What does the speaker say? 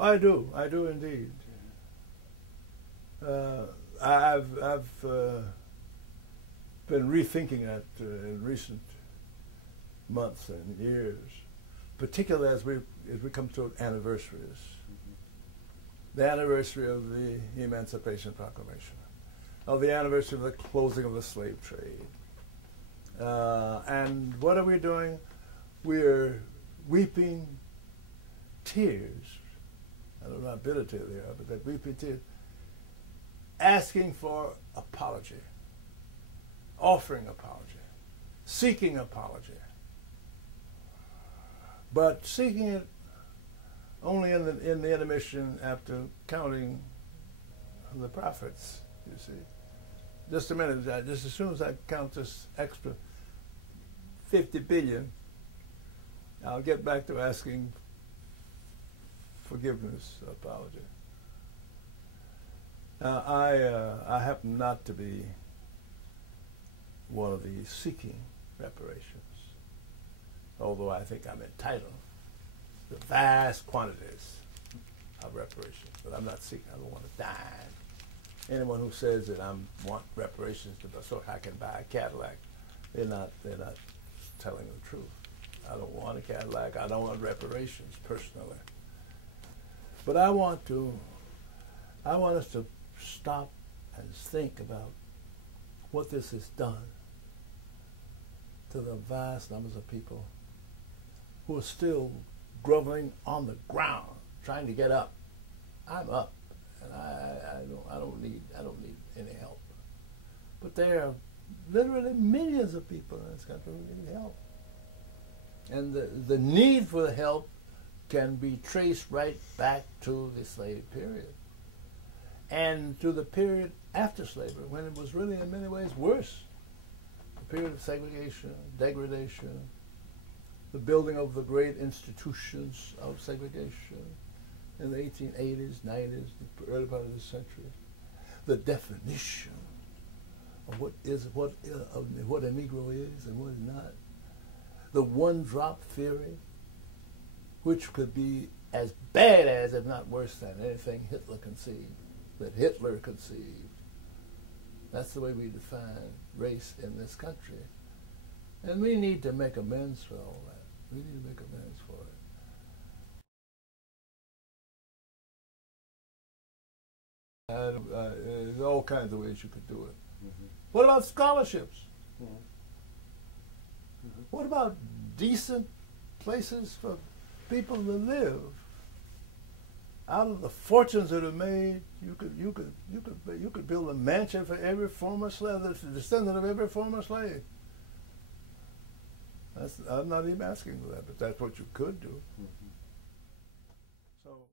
I do indeed. I've been rethinking that in recent months and years, particularly as we come to anniversaries. The anniversary of the Emancipation Proclamation, of the anniversary of the closing of the slave trade. And what are we doing? We're weeping tears. I don't know how bitter tears they are, but that weeping tears, asking for apology, offering apology, seeking apology, but seeking it only in the intermission after counting the profits, you see. Just a minute, just as soon as I count this extra 50 billion, I'll get back to asking forgiveness, apology. Now, I happen not to be one of the seeking reparations, although I think I'm entitled to vast quantities of reparations, but I'm not seeking. I don't want to dime. Anyone who says that I want reparations so I can buy a Cadillac, they're not telling the truth. I don't want a Cadillac. I don't want reparations personally. But I want us to stop and think about what this has done to the vast numbers of people who are still groveling on the ground, trying to get up. I'm up, and I don't need any help. But there are literally millions of people in this country who need help, and the need for the help can be traced right back to the slave period and to the period after slavery, when it was really in many ways worse. The period of segregation, degradation, the building of the great institutions of segregation in the 1880s, 90s, the early part of the century, the definition of what a Negro is and what is not, the one-drop theory, which could be as bad as, if not worse than, anything Hitler conceived, that Hitler conceived. That's the way we define race in this country. And we need to make amends for all that. We need to make amends for it. And there's all kinds of ways you could do it. Mm-hmm. What about scholarships? Mm-hmm. Mm-hmm. What about decent places for people to live? Out of the fortunes that are made, you could build a mansion for every former slave, the descendant of every former slave. I'm not even asking for that, but that's what you could do. Mm-hmm. So.